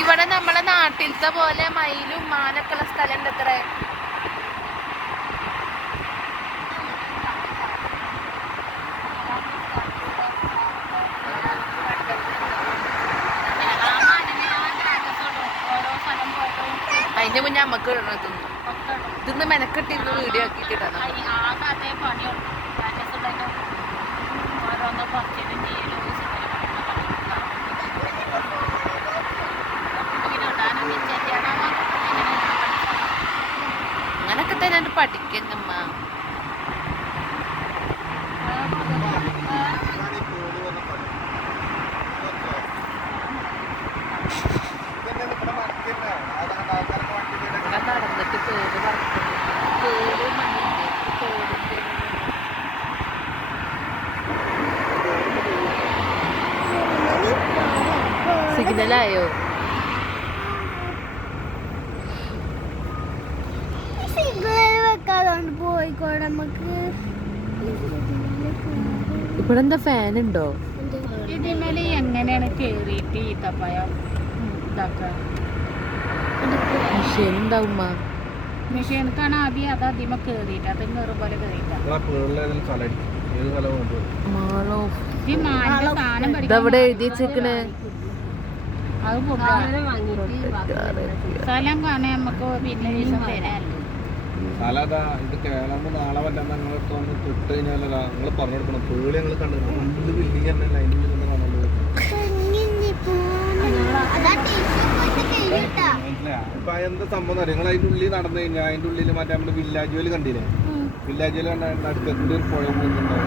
ഇവിടെ നമ്മളെ നാട്ടിലത്തെ പോലെ മയിലും മാനൊക്കെ ഉള്ള സ്ഥലം ഉണ്ട് എത്ര. അതിന്റെ മുന്നേ നമ്മക്ക് ഇടണം ഇതൊന്ന് മെനക്കെട്ടിരുന്ന് വീഡിയോ ആക്കിയിട്ടിടണം. അങ്ങനൊക്കെ തന്നെ പഠിക്കുന്നമ്മ. നടന്നിട്ട് പേര് പേര് മണ്ണിന്റെ തോടിന്റെ സിഗ്നലായോ? പോയിക്കോട്ടെ നമുക്ക്. ഇവിടെ എന്താ ഫാൻ ഉണ്ടോ? ഇതിന്മേലെ എങ്ങനെയാണ് കേറിയിട്ട് ഈത്തപ്പഴം ഇതാക്കുക? മെഷീൻ ഉണ്ടാവും. മെഷീനക്കാണ് ആദ്യം അത് ആദ്യമ കേറിയിട്ട് അത് കയറും പോലെ കേറിയിട്ടാ ഇവിടെ എഴുതി വെച്ചേക്കണേ. അത് സ്ഥലം കാണാൻ നമുക്ക് പിന്നെ ദിവസം തരാമല്ലോ. ഇത് കേരളം നാളെ വല്ല ഞങ്ങൾ തൊട്ട് കഴിഞ്ഞാൽ നിങ്ങൾ പറഞ്ഞു കൊടുക്കണം. പേളി ഞങ്ങൾ കണ്ടത് ബിൽഡിംഗ് തന്നെയല്ല അതിൻ്റെ ഉള്ളിൽ കാണുള്ളൂ. ഇപ്പൊ എന്താ സംഭവം നിങ്ങൾ അതിൻ്റെ ഉള്ളിൽ നടന്നു കഴിഞ്ഞാൽ അതിൻ്റെ ഉള്ളിൽ മറ്റേ നമ്മുടെ വില്ലേജ് വേല് കണ്ടില്ലേ? വില്ലേജ് വേല് കണ്ട അടുത്തുകൂടി ഒരു പുഴ പോകുന്നുണ്ടാവും,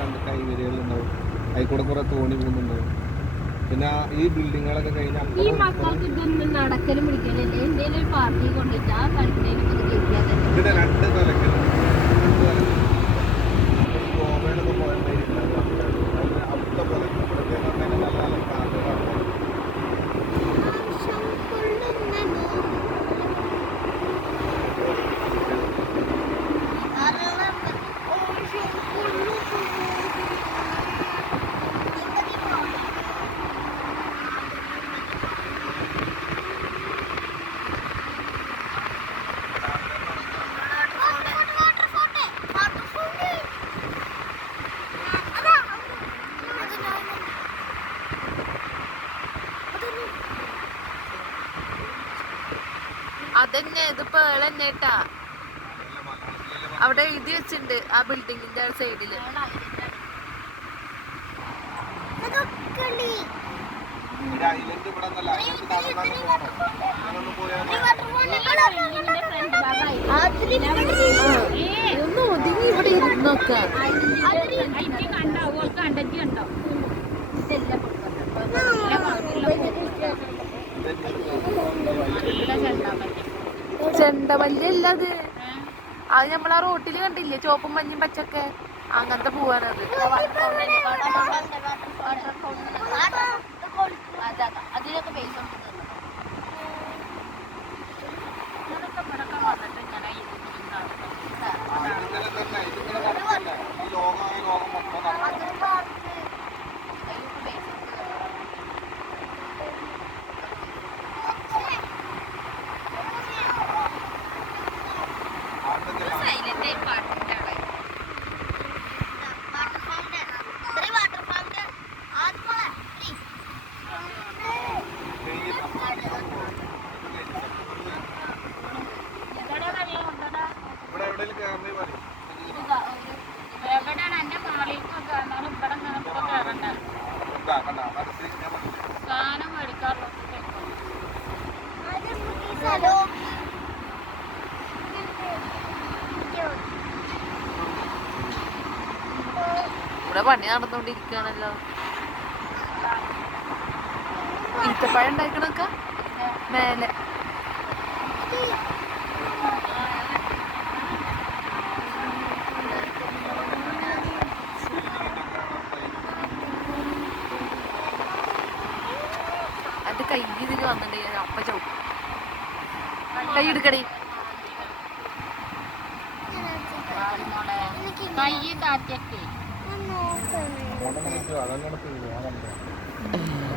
രണ്ട് കൈവരികളുണ്ടാവും, അതിൽ കൂടെ കുറെ തോണി പോകുന്നുണ്ടാവും. പിന്നെ ഈ ബിൽഡിങ്ങുകളൊക്കെ കഴിഞ്ഞാൽ ഈ മക്കൾക്ക് ഇതൊന്നും നടക്കലും പിടിക്കലല്ലേ എന്തെങ്കിലും പാർട്ടി കൊണ്ടിട്ട് ആ ഇതിന്റെ രണ്ട് തലക്കൽ ഗോവയിലൊക്കെ പോയിട്ടുണ്ടായിരിക്കും. അവിടുത്തെ പോലെ ഇവിടുത്തെ നല്ല നല്ല കാറ്റുകളാണ്. അതന്നെ ഇത് പേളന്നെട്ടാ. അവിടെ എഴുതി വെച്ചിട്ടുണ്ട് ആ ബിൽഡിങ്ങിന്റെ സൈഡില്. ഒന്ന് ഒതുങ്ങി ഇവിടെ ഇരുന്നോക്ക. ചെണ്ടമല്ലി അല്ല അത്. അത് നമ്മളാ റോട്ടില് കണ്ടില്ലേ ചോപ്പും മഞ്ഞും പച്ചക്കെ, അങ്ങനത്തെ പോവാനത്. അതിനൊക്കെ പൈസ എവിടെയാണ് എന്റെ മാളിക്കൊക്കെ ഇവിടെ കയറണ്ട സാധനം മേടിക്കാറുള്ള ഇവിടെ പണി നടന്നുകൊണ്ടിരിക്കുകയാണല്ലോ. ഈത്തപ്പഴം ഉണ്ടാക്കണൊക്കെ മേലെ. എന്റെ കൈ ഇതിന് വന്നിട്ടുണ്ടെങ്കിൽ അപ്പ ചവിട്ടും. കൈ എടുക്കണേ. കൈ താറ്റൊക്കെ അതങ്ങനെ ഞാൻ കണ്ടു.